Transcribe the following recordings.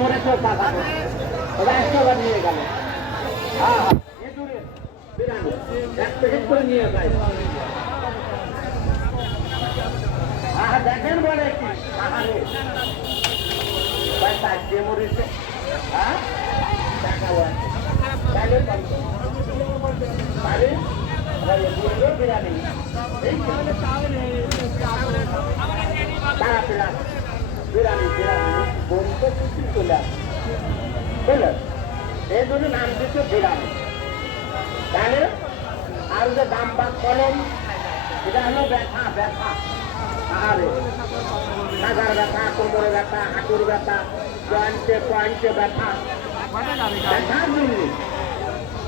মরেছে টাকা ওরা 100 টাকা নিয়ে গেল। হ্যাঁ হ্যাঁ বিরানি 1 প্যাকেট করে নিয়ে যায়। হ্যাঁ দেখেন বলে কি ভাই তাকে মরেছে। হ্যাঁ টাকা তাহলে বিরানি বিরানি বিরানি বলতে কিছু চলে আসে বুঝলেন, এই জন্য নাম দিচ্ছে বিরানি। তাহলে আর যে দাম বাদ কলম এটা হলো ব্যথা ব্যথা, আরে হাজার ব্যথা, কোমরে ব্যথা, হাঁটুর ব্যথা, জয়েন্টে পয়েন্টে ব্যথা, ব্যথার জন্য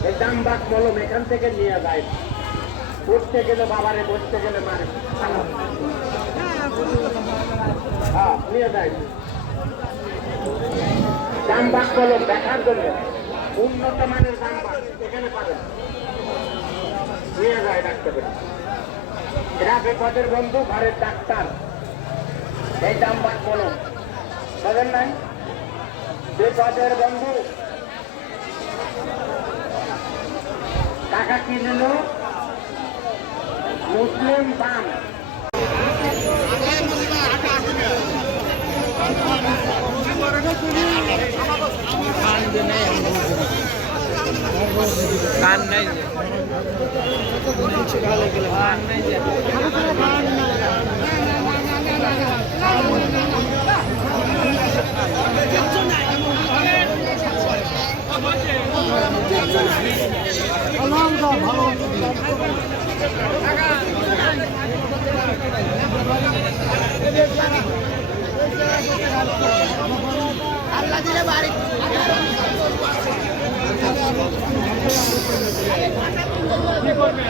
এই দাম বাদ কলম এখান থেকে নিয়ে যায়। উঠতে গেলে বাবারে, বসতে গেলে মারে, হ্যাঁ নিয়ে যায়। দাম বাদ কলম দেখার জন্য উন্নত মানের দাম বাদ এখানে পাবেন, নিয়ে যায় ডাক্তার। এরা বিপদের বন্ধু, ঘরের ডাক্তার। এই দাম বাদ কলম বলেন নাই, বিপদের বন্ধু। টাকা কি নিল মুসলিম বাম, কান নাই আল্লাহ দিলে বাড়ি কি করবে?